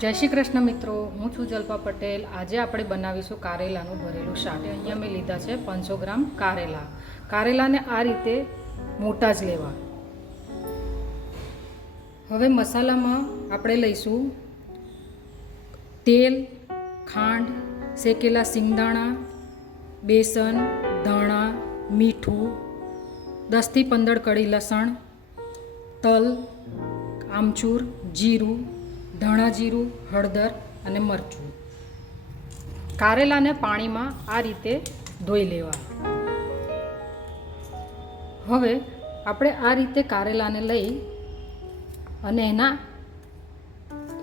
જય શ્રી કૃષ્ણ મિત્રો, હું છું જલ્પા પટેલ। આજે આપણે બનાવીશું કારેલાનું ભરેલું શાક। અહીંયા મેં લીધા છે 500 ગ્રામ કારેલા। કારેલાને આ રીતે મોટા જ લેવા। હવે મસાલામાં આપણે લઈશું તેલ, ખાંડ, શેકેલા સિંગદાણા, બેસન, ધાણા, મીઠું, 10 થી 15 કળી લસણ, તલ, આમચૂર, જીરું, ધાણા જીરું, હળદર અને મરચું। કારેલાને પાણીમાં આ રીતે ધોઈ લેવા। હવે આપણે આ રીતે કારેલાને લઈ અને એના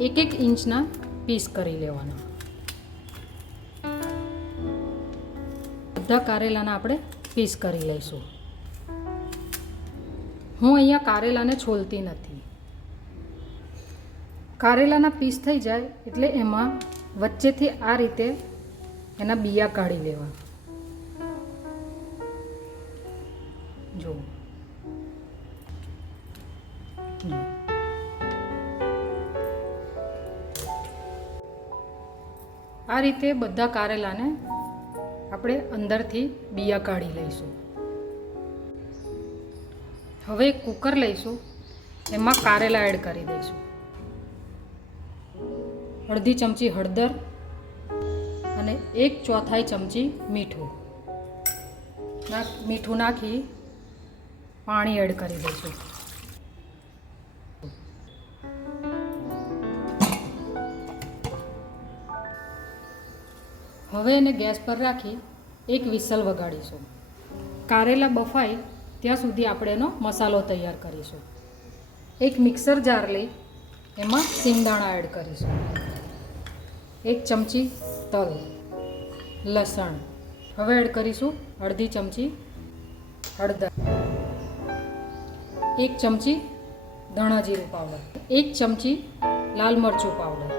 1-1 ઇંચના પીસ કરી લેવાના। બધા કારેલાના આપણે પીસ કરી લઈશું। હું અહીંયા કારેલાને છોલતી નથી। કારેલાના પીસ થઈ જાય એટલે એમાં વચ્ચેથી આ રીતે એના બિયા કાઢી લેવા। જો આ રીતે બધા કારેલાને આપણે અંદરથી બિયા કાઢી લઈશું। હવે એક કુકર લઈશું, એમાં કારેલા એડ કરી દઈશું। અડધી ચમચી હળદર અને 1/4 ચમચી મીઠું નાખી પાણી એડ કરી દઈશું। હવે એને ગેસ પર રાખી એક વિસલ વગાડીશું। કારેલા બફાય ત્યાં સુધી આપણે એનો મસાલો તૈયાર કરીશું। એક મિક્સર જાર લઈ એમાં સિંગદાણા એડ કરીશું, 1 ચમચી તલ, લસણ, હવે એડ કરીશું અડધી ચમચી હળદર, 1 ચમચી ધાણા જીરું પાવડર, 1 ચમચી લાલ મરચું પાવડર,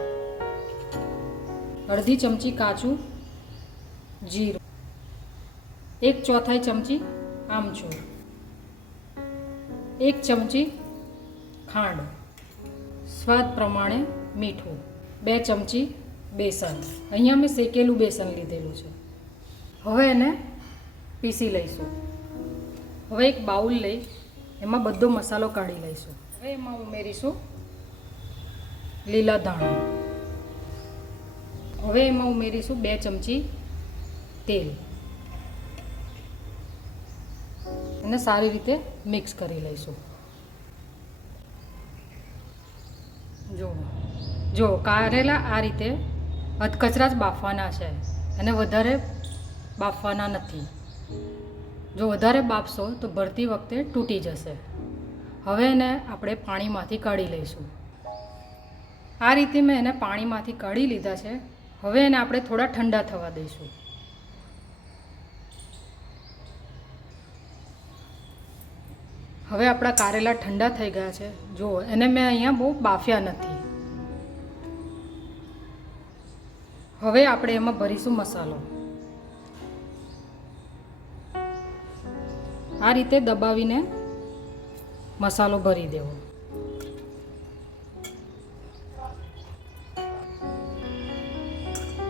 અડધી ચમચી કાચું જીરું, 1/4 ચમચી આમચૂર, 1 ચમચી ખાંડ, સ્વાદ પ્રમાણે મીઠું, 2 ચમચી બેસન। અહીંયા મેં શેકેલું બેસન લીધેલું છે। હવે એને પીસી લઈશું। હવે એક બાઉલ લઈ એમાં બધો મસાલો કાઢી લઈશું। હવે એમાં ઉમેરીશું લીલા ધાણા, હવે એમાં ઉમેરીશું 2 ચમચી તેલ અને સારી રીતે મિક્સ કરી લઈશું। જો કારેલા આ રીતે અધકચરા જ બાફવાના છે અને વધારે બાફવાના નથી। જો વધારે બાફશો તો ભરતી વખતે તૂટી જશે। હવે એને આપણે પાણીમાંથી કાઢી લઈશું। આ રીતે મેં એને પાણીમાંથી કાઢી લીધા છે। હવે એને આપણે થોડા ઠંડા થવા દઈશું। હવે આપણા કારેલા ઠંડા થઈ ગયા છે। જુઓ, એને મેં અહીંયા બહુ બાફ્યા નથી। હવે આપણે એમાં ભરીશું મસાલો। આ રીતે દબાવીને મસાલો ભરી દેવો।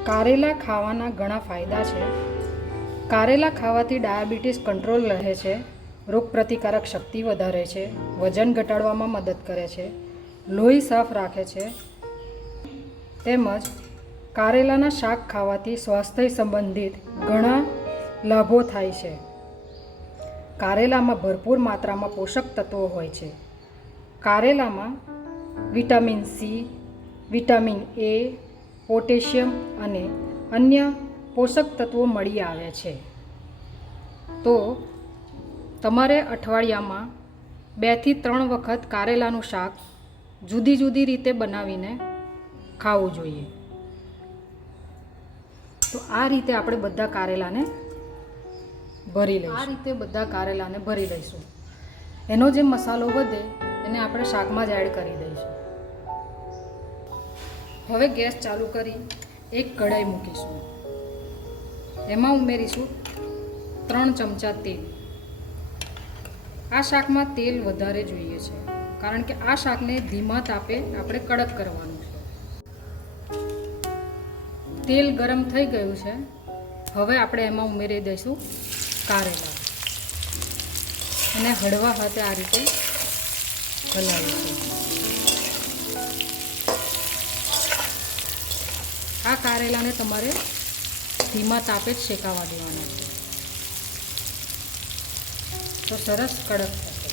કારેલા ખાવાના ઘણા ફાયદા છે। કારેલા ખાવાથી ડાયાબિટીસ કંટ્રોલ રહે છે, રોગપ્રતિકારક શક્તિ વધારે છે, વજન ઘટાડવામાં મદદ કરે છે, લોહી સાફ રાખે છે, તેમજ કારેલાના શાક ખાવાથી સ્વાસ્થ્ય સંબંધિત ઘણા લાભો થાય છે। કારેલામાં ભરપૂર માત્રામાં પોષક તત્વો હોય છે। કારેલામાં vitamin C, vitamin A, potassium અને અન્ય પોષક તત્વો મળી આવે છે। તો તમારે અઠવાડિયામાં 2 થી 3 વખત કારેલાનું શાક જુદી જુદી રીતે બનાવીને ખાવું જોઈએ। તો આ રીતે આપણે બધા કારેલાને ભરી લઈશું। એનો જે મસાલો વધે એને આપણે શાકમાં જ એડ કરી દઈશું। હવે ગેસ ચાલુ કરી એક કઢાઈ મૂકીશું। એમાં ઉમેરીશું 3 ચમચા તેલ। આ શાકમાં તેલ વધારે જોઈએ છે, કારણ કે આ શાકને ધીમા તાપે આપણે કડક કરવાનું છે। તેલ ગરમ થઈ ગયું છે. હવે આપણે એમાં ઉમેરી દઈશું કારેલા અને હળવા હાથે આ રીતે હલાવીશું. આ કારેલાને તમારે ધીમા તાપે જ શેકાવા દેવાના છે, તો સરસ કડક થશે.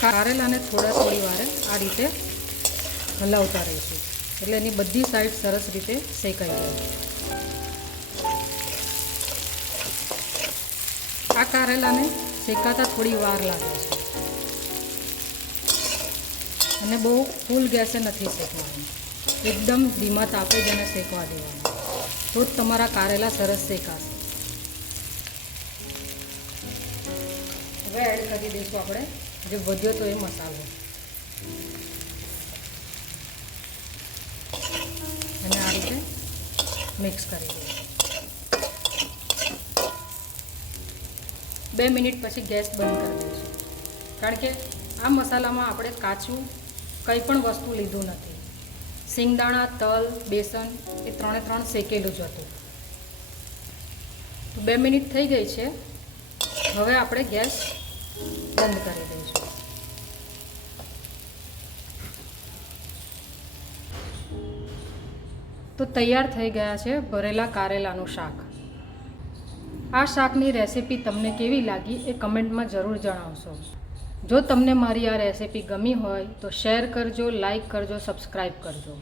કારેલાને થોડી વારે આ રીતે હલાવતા રહીશું એટલે એની બધી સાઈડ સરસ રીતે શેકાઈ જાય. આ કારેલાને શેકાતા થોડી વાર લાગે છે અને બહુ ફૂલ ગેસે નથી શેકવાનું, એકદમ ધીમા તાપે જ એને શેકવા દેવાનું, તો જ તમારા કારેલા સરસ શેકાશે. હવે એડ કરી દઈશું આપણે જે વધ્યો તો એ મસાલો અને આ રીતે મિક્સ કરી દઈશું. 2 મિનિટ પછી ગેસ બંધ કરી દઈશું, કારણ કે આ મસાલામાં આપણે કાચું કંઈ પણ વસ્તુ લીધું નથી. સિંગદાણા, તલ, બેસન એ 3 શેકેલું જ હતું. તો 2 મિનિટ થઈ ગઈ છે. હવે આપણે ગેસ બંધ કરી દઈશું. તો તૈયાર થઈ ગયા છે ભરેલા કારેલાનું શાક. આ શાકની રેસિપી તમને કેવી લાગી એ કમેન્ટમાં જરૂર જણાવશો. જો તમને મારી આ રેસિપી ગમી હોય તો શેર કરજો, લાઈક કરજો, સબસ્ક્રાઈબ કરજો.